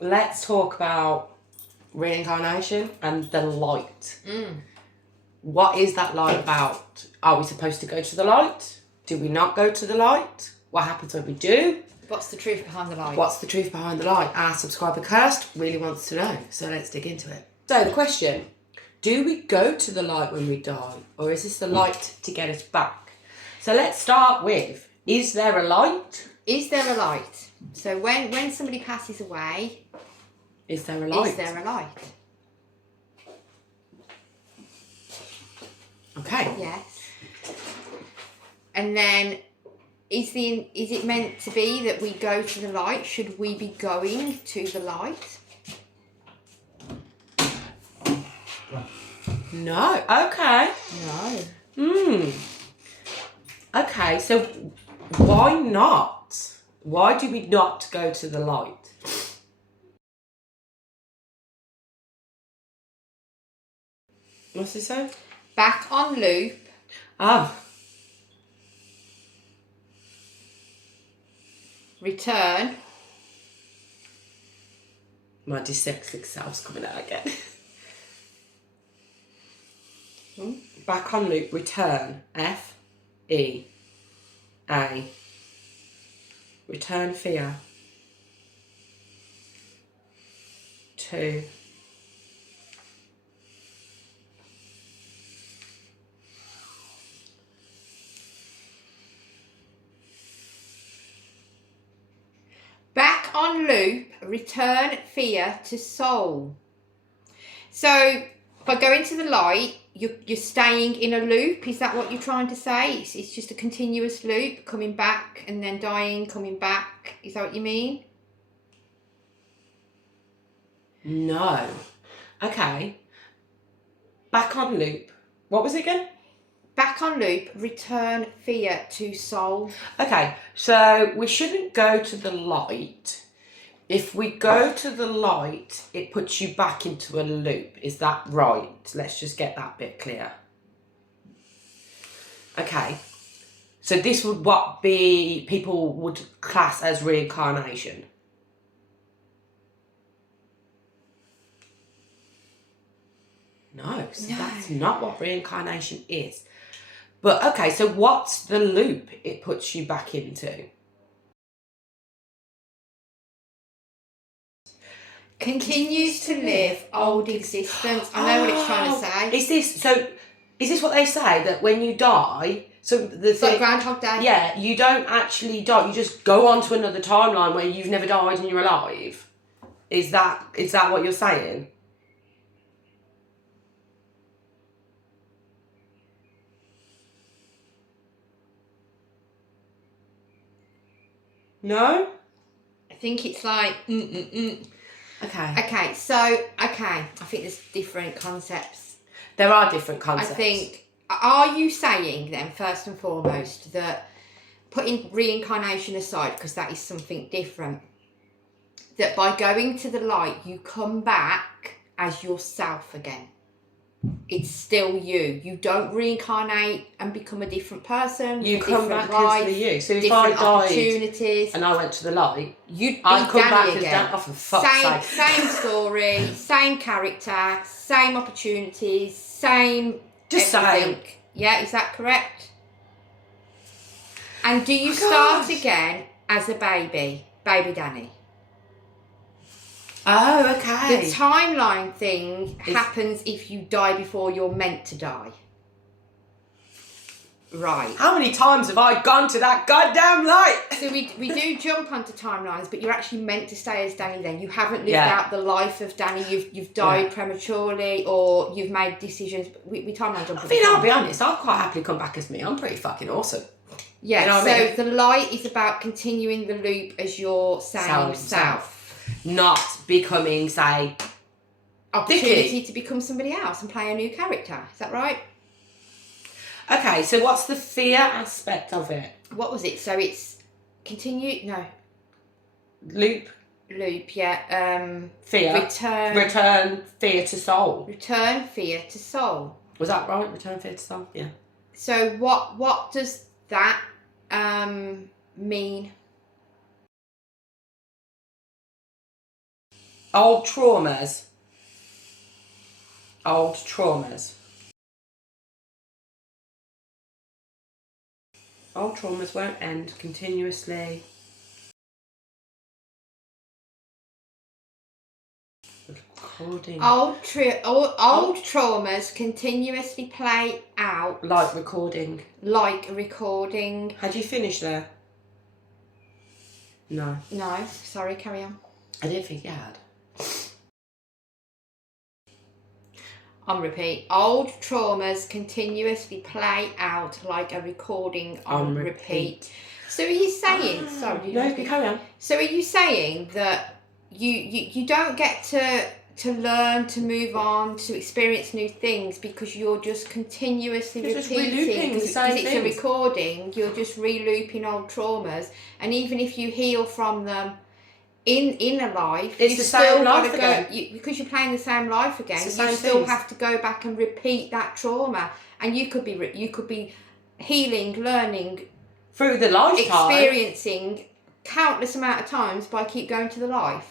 let's talk about reincarnation and the light. What is that light about? Are we supposed to go to the light? Do we not go to the light? What happens when we do? What's the truth behind the light? What's the truth behind the light? Our subscriber Kirst really wants to know, so let's dig into it. So the question, do we go to the light when we die, or is this the light to get us back? So let's start with, is there a light? Is there a light? So when somebody passes away, is there a light? Is there a light? Okay. Yes. And then, is it meant to be that we go to the light? Should we be going to the light? No. Okay. No. Okay, so why not? Why do we not go to the light? What's it say? Back on loop. Oh. Return. My dyslexic self's coming out again. Back on loop, return. F-E-A. Return fear. To. Back on loop, return fear to soul. So by going to the light, you're staying in a loop. Is that what you're trying to say? It's just a continuous loop, coming back and then dying, coming back. Is that what you mean? No. Okay. Back on loop. What was it again? Back on loop, return fear to soul. Okay, so we shouldn't go to the light. If we go to the light, it puts you back into a loop. Is that right? Let's just get that bit clear. Okay, so this would what people would class as reincarnation. No, so that's not what reincarnation is. But okay, so what's the loop it puts you back into? Continues to live old existence. I know what it's trying to say. Is this what they say, that when you die, so it's like Groundhog Day? Yeah, you don't actually die, you just go on to another timeline where you've never died and you're alive? Is that what you're saying? No? I think it's like Okay. Okay, I think there's different concepts. There are different concepts. I think, are you saying then, first and foremost, that putting reincarnation aside, because that is something different, that by going to the light, you come back as yourself again? It's still you. You don't reincarnate and become a different person. You come back life, as the you. So if I died opportunities, and I went to the light, you'd be I'd come Danny back again. as Dan. Oh, for fuck's sake. Same story, same character, same opportunities, same just everything. Same. Yeah, is that correct? And do you start again as a baby Danny? Oh, okay. The timeline thing happens if you die before you're meant to die. Right. How many times have I gone to that goddamn light? So we do jump onto timelines, but you're actually meant to stay as Danny then. You haven't lived out the life of Danny. You've died prematurely, or you've made decisions. We timeline jump. I'll be honest, I'll quite happily come back as me. I'm pretty fucking awesome. Yeah, you know so what I mean? the light is about continuing the loop as your same self. Not becoming, say, opportunity Vicky. To become somebody else and play a new character. Is that right? Okay, so what's the fear aspect of it? What was it? So it's continue. No. Loop, yeah. Fear. Return fear to soul. Return fear to soul. Was that right? Return fear to soul? Yeah. So what does that mean? Old traumas. Old traumas. Old traumas won't end continuously. Recording. Old traumas continuously play out. Like recording. Like a recording. Had you finished there? No. No, sorry, carry on. I didn't think you had. On repeat. Old traumas continuously play out like a recording on repeat. So are you saying... sorry. No, carry on. So are you saying that you don't get to learn, to move on, to experience new things because you're just continuously repeating? Because it's a recording, you're just re-looping old traumas. And even if you heal from them in a life, it's the same life again. Because you're playing the same life again, you still have to go back and repeat that trauma. And you could be healing, learning through the lifetime, experiencing countless amount of times by keep going to the light.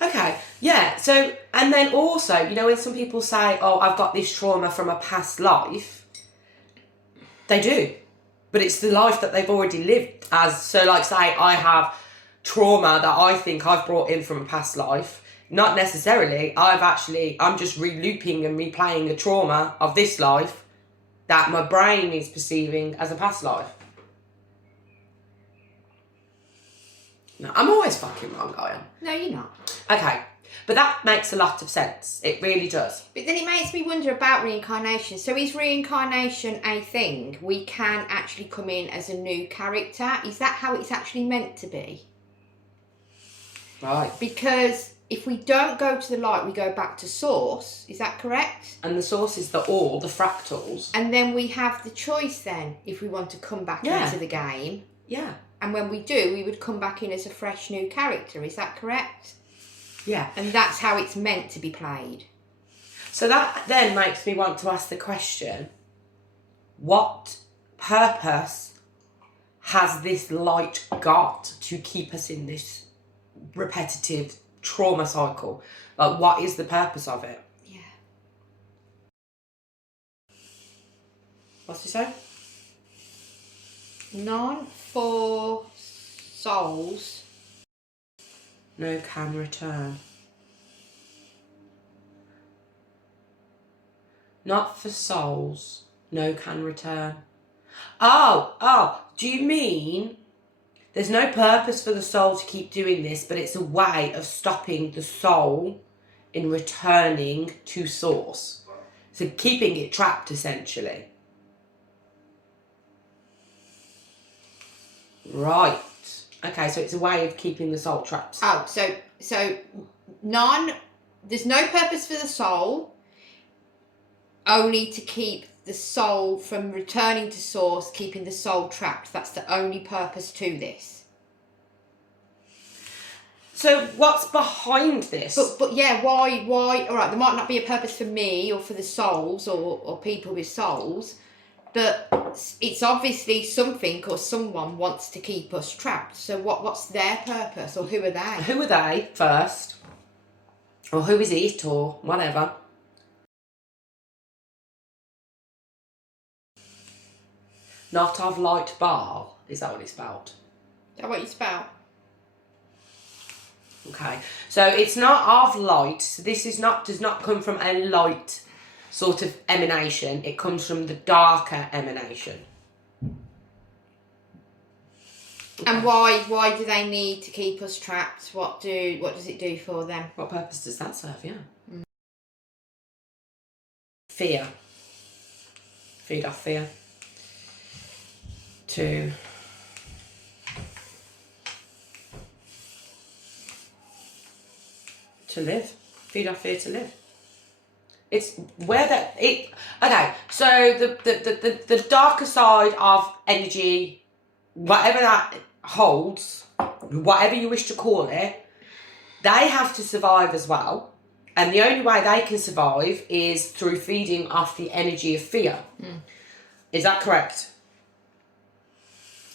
Okay, yeah. So, and then also, you know, when some people say, "Oh, I've got this trauma from a past life," they do, but it's the life that they've already lived as. So, like, say I have trauma that I think I've brought in from a past life. Not necessarily. I'm just re-looping and replaying a trauma of this life that my brain is perceiving as a past life. No, I'm always fucking wrong, I am. No, you're not. Okay, but that makes a lot of sense. It really does. But then it makes me wonder about reincarnation. So is reincarnation a thing? We can actually come in as a new character? Is that how it's actually meant to be? Right. Because if we don't go to the light, we go back to source. Is that correct? And the source is the fractals. And then we have the choice then, if we want to come back into the game. Yeah. And when we do, we would come back in as a fresh new character. Is that correct? Yeah. And that's how it's meant to be played. So that then makes me want to ask the question, what purpose has this light got to keep us in this repetitive trauma cycle? Like, what is the purpose of it? Yeah. What's he say? None for souls. No can return. Not for souls. No can return. Oh, do you mean there's no purpose for the soul to keep doing this, but it's a way of stopping the soul in returning to source? So keeping it trapped, essentially. Right. Okay, so it's a way of keeping the soul trapped. Oh, so there's no purpose for the soul, only to keep the soul from returning to source, keeping the soul trapped. That's the only purpose to this. So what's behind this? But yeah, why? All right, there might not be a purpose for me or for the souls or people with souls, but it's obviously something or someone wants to keep us trapped. So what's their purpose, or who are they? Who are they first? Or who is it, or whatever? Not of light Baal. Is that what it's spelled? Is that what you spell? Okay. So it's not of light. So this does not come from a light sort of emanation. It comes from the darker emanation. Okay. And why do they need to keep us trapped? What does it do for them? What purpose does that serve? Yeah. Fear. Feed off fear. To live. Feed off fear to live. It's where okay, so the darker side of energy, whatever that holds, whatever you wish to call it, they have to survive as well. And the only way they can survive is through feeding off the energy of fear. Is that correct?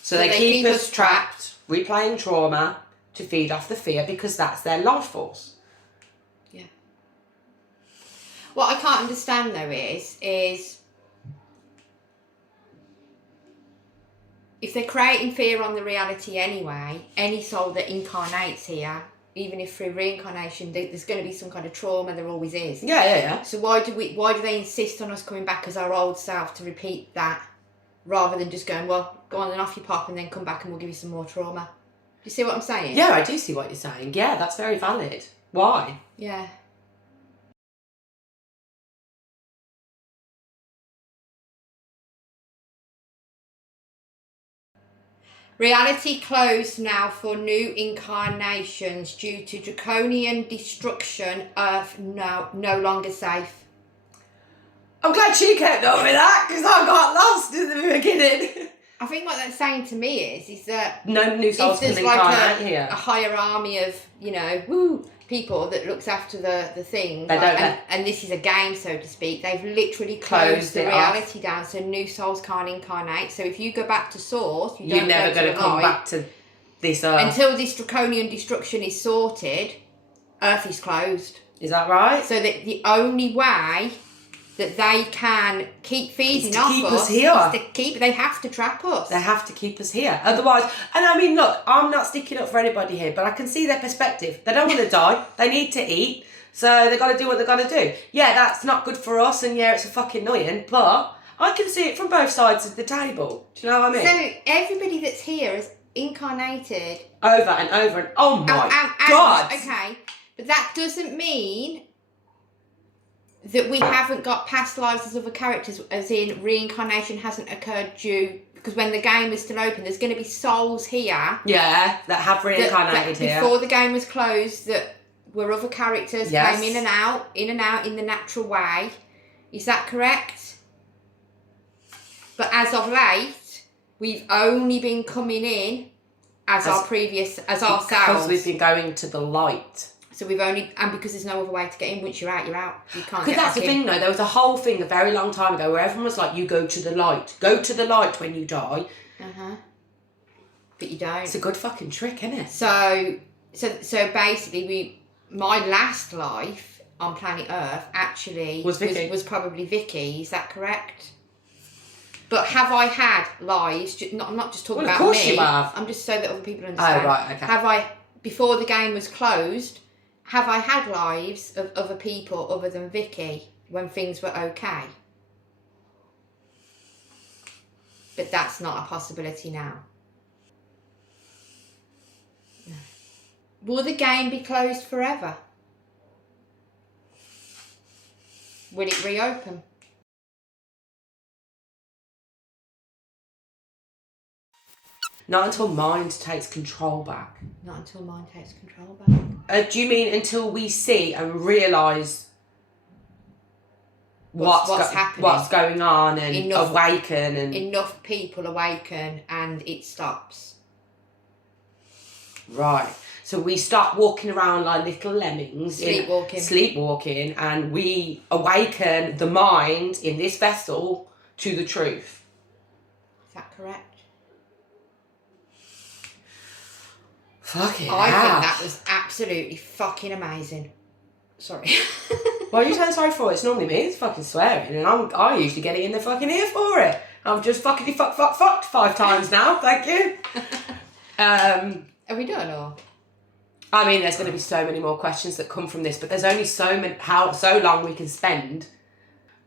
So they keep us trapped, replaying trauma, to feed off the fear because that's their life force. Yeah. What I can't understand though is if they're creating fear on the reality anyway, any soul that incarnates here, even if through reincarnation, there's going to be some kind of trauma. There always is. Yeah. So why do they insist on us coming back as our old self to repeat that, rather than just going, well, go on and off you pop, and then come back and we'll give you some more trauma? Do you see what I'm saying? Yeah, I do see what you're saying. Yeah, that's very valid. Why? Yeah. Reality closed now for new incarnations due to draconian destruction. Earth no longer safe. I'm glad she kept up with that because I got lost in the beginning. I think what that's saying to me is that no new souls if can there's incarnate like here. a higher army of, people that looks after the thing, and this is a game, so to speak, they've literally closed the reality down, so new souls can't incarnate. So if you go back to source, you're never going to come back to this earth until this draconian destruction is sorted. Earth is closed. Is that right? So that the only way that they can keep feeding off keep us us here. They have to trap us. They have to keep us here. Otherwise, and I mean, look, I'm not sticking up for anybody here, but I can see their perspective. They don't want to die. They need to eat. So they got to do what they got to do. Yeah, that's not good for us, and yeah, it's a fucking annoying, but I can see it from both sides of the table. Do you know what I mean? So everybody that's here is incarnated. Over and over and, oh my God. Okay, but that doesn't mean that we haven't got past lives as other characters, as in reincarnation hasn't occurred because when the game is still open, there's going to be souls here. Yeah, that have reincarnated here. Before the game was closed, that were other characters, came in and out in the natural way. Is that correct? But as of late, we've only been coming in as ourselves. Because we've been going to the light. So and because there's no other way to get in, once you're out, you're out. You can't get back in. Because that's the thing though, there was a whole thing a very long time ago where everyone was like, you go to the light. Go to the light when you die. But you don't. It's a good fucking trick, isn't it? So basically, my last life on planet Earth actually was probably Vicky. Is that correct? But have I had lives? I'm not just talking about me. Of course you have. I'm just so that other people understand. Oh, right, okay. Before the game was closed, have I had lives of other people other than Vicky when things were okay? But that's not a possibility now. No. Will the game be closed forever? Will it reopen? Not until mind takes control back. Not until mind takes control back. Do you mean until we see and realise what's happening, what's going on, and awaken, and enough people awaken and it stops? Right. So we start walking around like little lemmings, sleepwalking, and we awaken the mind in this vessel to the truth. Is that correct? Fucking I think that was absolutely fucking amazing. Sorry. What are you saying sorry for? It's normally me. It's fucking swearing, and I usually get it in the fucking ear for it. I've just fuckity fucked 5 times now. Thank you. Are we done or? I mean, there's going to be so many more questions that come from this, but there's only so long we can spend.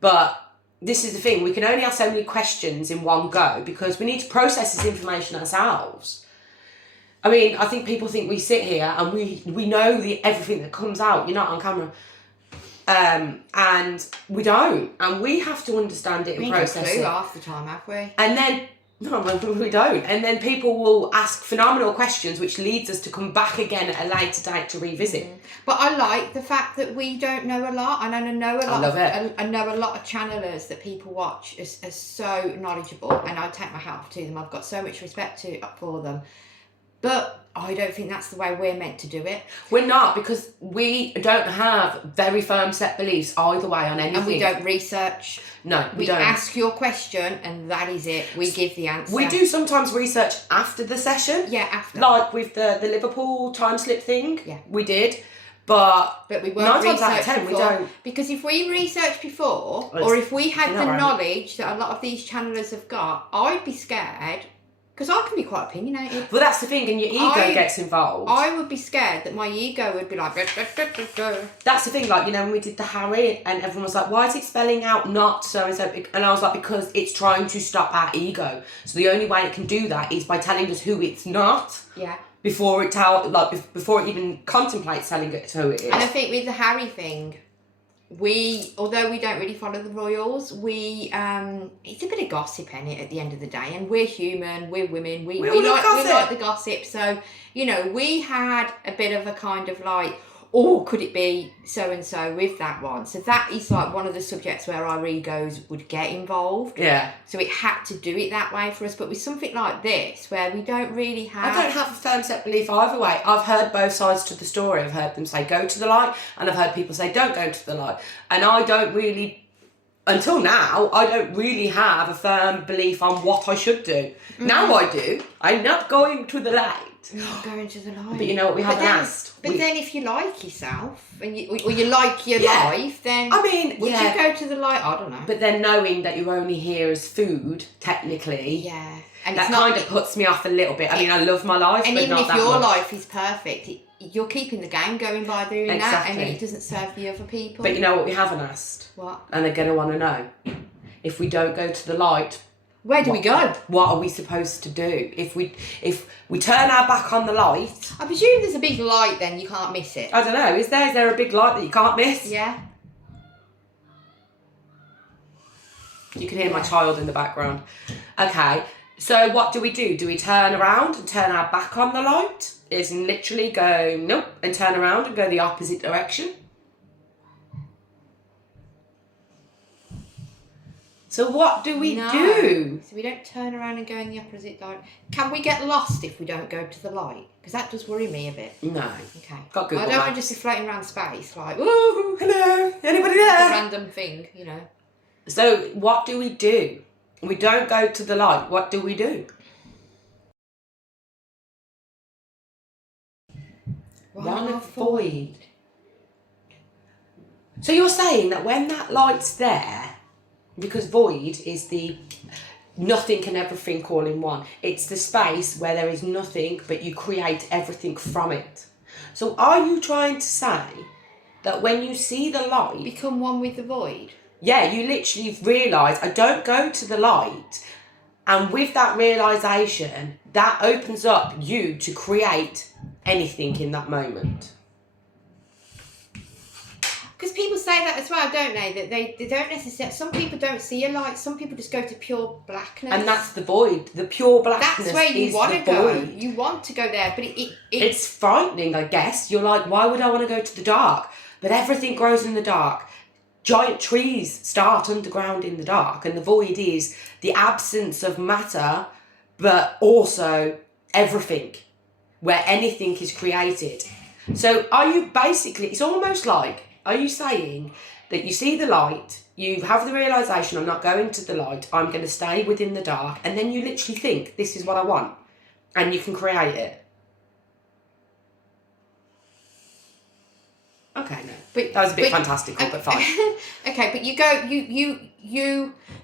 But this is the thing: we can only ask so many questions in one go because we need to process this information ourselves. I mean, I think people think we sit here and we know everything that comes out. You're not on camera. And we don't. And we have to understand it and process it. We don't half the time, have we? And then, no, we don't. And then people will ask phenomenal questions, which leads us to come back again at a later date to revisit. But I like the fact that we don't know a lot. And I know a lot. I love it. I know a lot of channelers that people watch are so knowledgeable. And I take my hat off to them. I've got so much respect for them. But I I don't think that's the way we're meant to do it. We're not, because we don't have very firm set beliefs either way on anything. And we don't research. No, we don't. don't. Ask your question and that is it. We give the answer. We do sometimes research after the session. Yeah, after. Like with the Liverpool time slip thing. Yeah. We did. But we won't 9 times out of research 10 before. we don't. Because if we researched before, Well, or if we had you're the not right. knowledge that a lot of these channelers have got, I'd be scared. Because I can be quite opinionated. Well, that's the thing, and your ego gets involved. I would be scared that my ego would be like... That's the thing, like, you know, when we did the Harry, and everyone was like, why is it spelling out not so-and-so? And I was like, because it's trying to stop our ego. So the only way it can do that is by telling us who it's not. Yeah. Before it even contemplates telling it who it is. And I think with the Harry thing, although we don't really follow the royals, it's a bit of gossip in it at the end of the day, and we're human, we're women, we like the gossip. So, you know, we had a bit of a kind of like, oh, could it be so and so with that one? So that is like one of the subjects where our egos would get involved. Yeah. So it had to do it that way for us. But with something like this, where we don't really have... I don't have a firm set belief either way. I've heard both sides to the story. I've heard them say go to the light, and I've heard people say don't go to the light. And I don't really, until now, I don't really have a firm belief on what I should do. Mm-hmm. Now I do. I'm not going to the light. Not going to the light. But you know what, we haven't asked. But then if you like yourself, and you like your life, then I mean, would you go to the light? I don't know. But then knowing that you're only here as food, technically, yeah, and that kind of puts me off a little bit. I mean, I love my life, and but even not if that your much. life is perfect, you're keeping the game going by doing that, and it doesn't serve the other people. But you know what we haven't asked? What? And they're going to want to know. If we don't go to the light, where do we go? What are we supposed to do? If we turn our back on the light... I presume there's a big light then, you can't miss it. I don't know, is there a big light that you can't miss? Yeah. You can hear my child in the background. Okay, so what do? Do we turn around and turn our back on the light? Is literally go, nope, and turn around and go the opposite direction? So what do we do? So we don't turn around and go in the opposite direction. Can we get lost if we don't go to the light? Because that does worry me a bit. No. Okay. Got Google I don't want to Maps. just be floating around space like, woo, hello, anybody a there? random thing, you know. So what do? We don't go to the light. What do we do? Run a void. So you're saying that when that light's there, because void is the nothing and everything all in one. It's the space where there is nothing, but you create everything from it. So are you trying to say that when you see the light... become one with the void? Yeah, you literally realise, I don't go to the light. And with that realisation, that opens up you to create anything in that moment. Because people say that as well, don't they? That they don't necessarily... Some people don't see a light. Some people just go to pure blackness. And that's the void. The pure blackness. That's where you want to go. Void. You want to go there, but it's frightening, I guess. You're like, why would I want to go to the dark? But everything grows in the dark. Giant trees start underground in the dark, and the void is the absence of matter, but also everything, where anything is created. So are you basically... It's almost like... Are you saying that you see the light, you have the realisation, I'm not going to the light, I'm going to stay within the dark, and then you literally think, this is what I want, and you can create it? Okay, no. But that was a bit fantastical, but fine. Okay, but you go,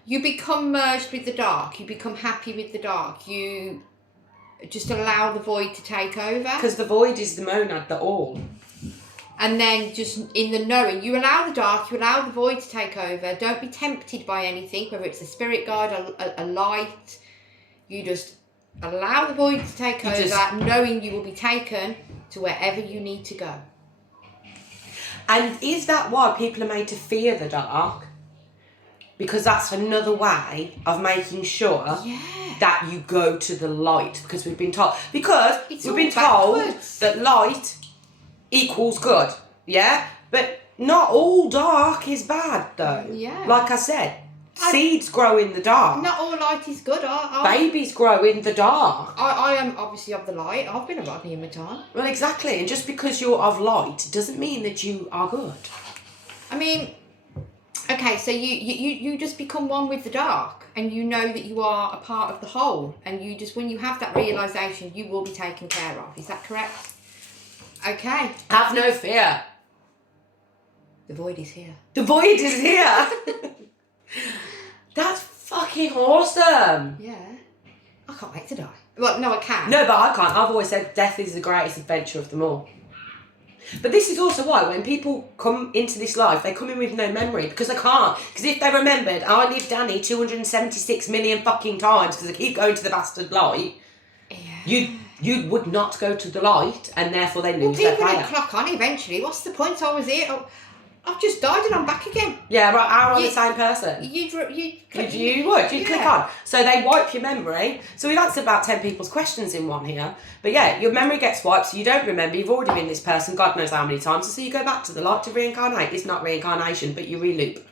you become merged with the dark, you become happy with the dark, you just allow the void to take over. Because the void is the monad, the all. And then just in the knowing, you allow the dark, you allow the void to take over. Don't be tempted by anything, whether it's a spirit guide, a light. You just allow the void to take over, knowing you will be taken to wherever you need to go. And is that why people are made to fear the dark? Because that's another way of making sure that you go to the light. Because we've been told... Because we've been told that light... equals good, yeah? But not all dark is bad, though. Yeah. Like I said, Seeds grow in the dark. Not all light is good. Babies grow in the dark. I am obviously of the light. I've been a body in my time. Well, exactly. And just because you're of light doesn't mean that you are good. I mean, okay, so you just become one with the dark, and you know that you are a part of the whole, and you just, when you have that realisation, you will be taken care of. Is that correct? Okay. Have no fear. The void is here. The void is here. That's fucking awesome. Yeah. I can't wait to die. Well, no, I can. No, but I can't. I've always said death is the greatest adventure of them all. But this is also why when people come into this life, they come in with no memory, because they can't. Because if they remembered, I lived Danny 276 million fucking times because I keep going to the bastard light, Yeah. you would not go to the light, and therefore they lose Well, their people fire. would clock on eventually. What's the point? I was here. I've just died and I'm back again. Yeah, right. I'm the same person. You'd You'd click on. So they wipe your memory. So we've answered about 10 people's questions in one here. But yeah, your memory gets wiped, so you don't remember. You've already been this person, God knows how many times. So you go back to the light to reincarnate. It's not reincarnation, but you re-loop.